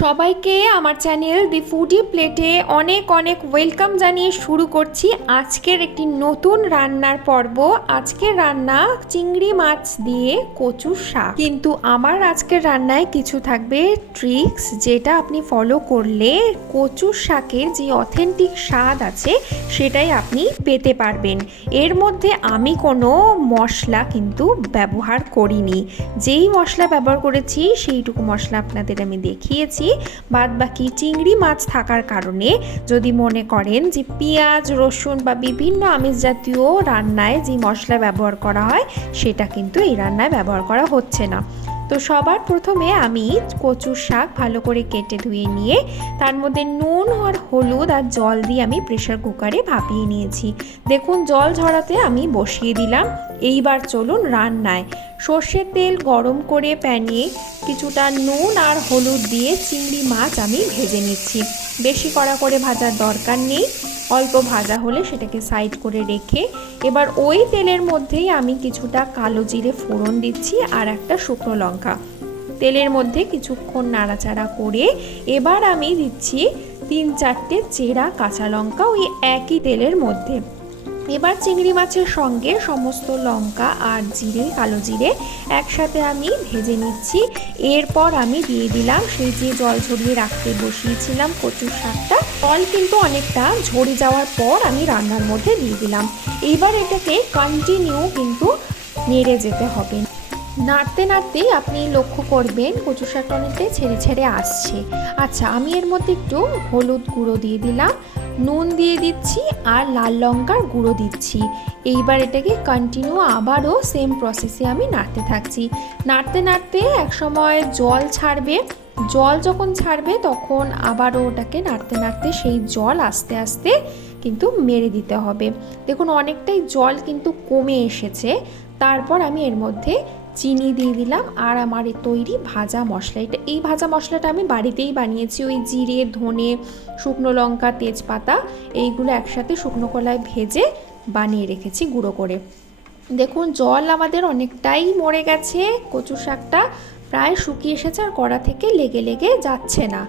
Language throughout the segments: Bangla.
সবাইকে আমার চ্যানেল দি ফুডি প্লেটে অনেক অনেক ওয়েলকাম জানিয়ে শুরু করছি আজকের একটি নতুন রান্নার পর্ব। আজকের রান্না চিংড়ি মাছ দিয়ে কচুর শাক। কিন্তু আমার আজকের রান্নায় কিছু থাকবে ট্রিক্স যেটা আপনি ফলো করলে কচুর শাকের যে অথেন্টিক স্বাদ আছে সেটাই আপনি পেতে পারবেন। এর মধ্যে আমি কোনো মশলা কিন্তু ব্যবহার করিনি। যেই মশলা ব্যবহার করেছি সেইটুকু মশলা আপনাদের আমি দেখিয়েছি। বাদ বাকি চিংড়ি মাছ থাকার কারণে যদি মনে করেন যে পেঁয়াজ, রসুন বা বিভিন্ন আমিষ জাতীয় রান্নায় যে মশলা ব্যবহার করা হয়, সেটা কিন্তু এই রান্নায় ব্যবহার করা হচ্ছে না। তো সবার প্রথমে আমি কচুর শাক ভালো করে কেটে ধুয়ে নিয়ে, তার মধ্যে নুন আর হলুদ আর জল দিয়ে আমি প্রেশার কুকারে ভাপিয়ে নিয়েছি। দেখুন, জল ঝরাতে আমি বসিয়ে দিলাম। এইবার চলুন রান্নায়। সর্ষের তেল গরম করে প্যানে কিছুটা নুন আর হলুদ দিয়ে চিংড়ি মাছ আমি ভেজে নিচ্ছি। বেশি কড়া করে ভাজার দরকার নেই। অল্প ভাজা হলে সেটাকে সাইড করে রেখে এবার ওই তেলের মধ্যেই আমি কিছুটা কালো জিরে ফোড়ন দিচ্ছি আর একটা শুকনো লঙ্কা। তেলের মধ্যে কিছুক্ষণ নাড়াচাড়া করে এবার আমি দিচ্ছি তিন চারটে চেরা কাঁচা লঙ্কা ওই একই তেলের মধ্যে। এবার চিংড়ি মাছের সঙ্গে সমস্ত লঙ্কা আর জিরে, কালো জিরে একসাথে আমি ভেজে নিচ্ছি। এরপর আমি দিয়ে দিলাম সেই যে জল ঝরিয়ে রাখতে বসিয়েছিলাম কচুর শাকটা। জল কিন্তু অনেকটা ঝরে যাওয়ার পর আমি রান্নার মধ্যে দিয়ে দিলাম। এবার এটাকে কন্টিনিউ কিন্তু নেড়ে যেতে হবে। নাড়তে নাড়তেই আপনি লক্ষ্য করবেন কচু শাকটা অনেকটাই ছেড়ে ছেড়ে আসছে। আচ্ছা আমি এর মধ্যে একটু হলুদ গুঁড়ো দিয়ে দিলাম। নুন দিয়ে দিচ্ছি আর লাল লঙ্কার গুঁড়ো দিচ্ছি। এইবার এটাকে কন্টিনিউ আবারও সেম প্রসেসে আমি নাড়তে থাকছি। নাড়তে নাড়তে একসময় জল ছাড়বে। জল যখন ছাড়বে তখন আবারও ওটাকে নাড়তে নাড়তে সেই জল আস্তে আস্তে কিন্তু মেরে দিতে হবে। দেখুন, অনেকটাই জল কিন্তু কমে এসেছে। তারপর আমি এর মধ্যে চিনি দিয়ে দিলাম আর আমার তৈরি ভাজা মশলা। এটা এই ভাজা মশলাটা আমি বাড়িতেই বানিয়েছি। ওই জিরে, ধনে, শুকনো লঙ্কা, তেজপাতা, এইগুলো একসাথে শুকনো কলায় ভেজে বানিয়ে রেখেছি গুঁড়ো করে। দেখুন, জল আমাদের অনেকটাই মরে গেছে। কচু শাকটা প্রায় শুকিয়ে এসেছে আর কড়া থেকে লেগে লেগে যাচ্ছে না।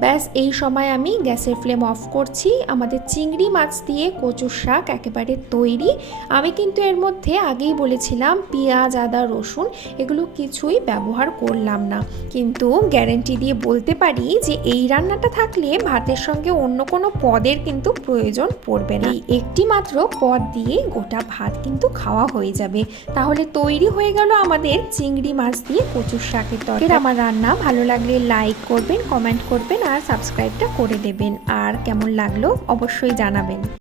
ব্যাস, এই সময় আমি গ্যাসের ফ্লেম অফ করছি। আমাদের চিংড়ি মাছ দিয়ে কচুর শাক একেবারে তৈরি। আমি কিন্তু এর মধ্যে আগেই বলেছিলাম, পেঁয়াজ, আদা, রসুন এগুলো কিছুই ব্যবহার করলাম না। কিন্তু গ্যারেন্টি দিয়ে বলতে পারি যে, এই রান্নাটা থাকলে ভাতের সঙ্গে অন্য কোনো পদের কিন্তু প্রয়োজন পড়বে না। একটি মাত্র পদ দিয়ে গোটা ভাত কিন্তু খাওয়া হয়ে যাবে। তাহলে তৈরি হয়ে গেল আমাদের চিংড়ি মাছ দিয়ে কচুর শাকের তরকারি। আমার রান্না ভালো লাগলে লাইক করবেন, কমেন্ট করবেন। আর সাবস্ক্রাইবটা করে দেবেন। আর কেমন লাগল অবশ্যই জানাবেন।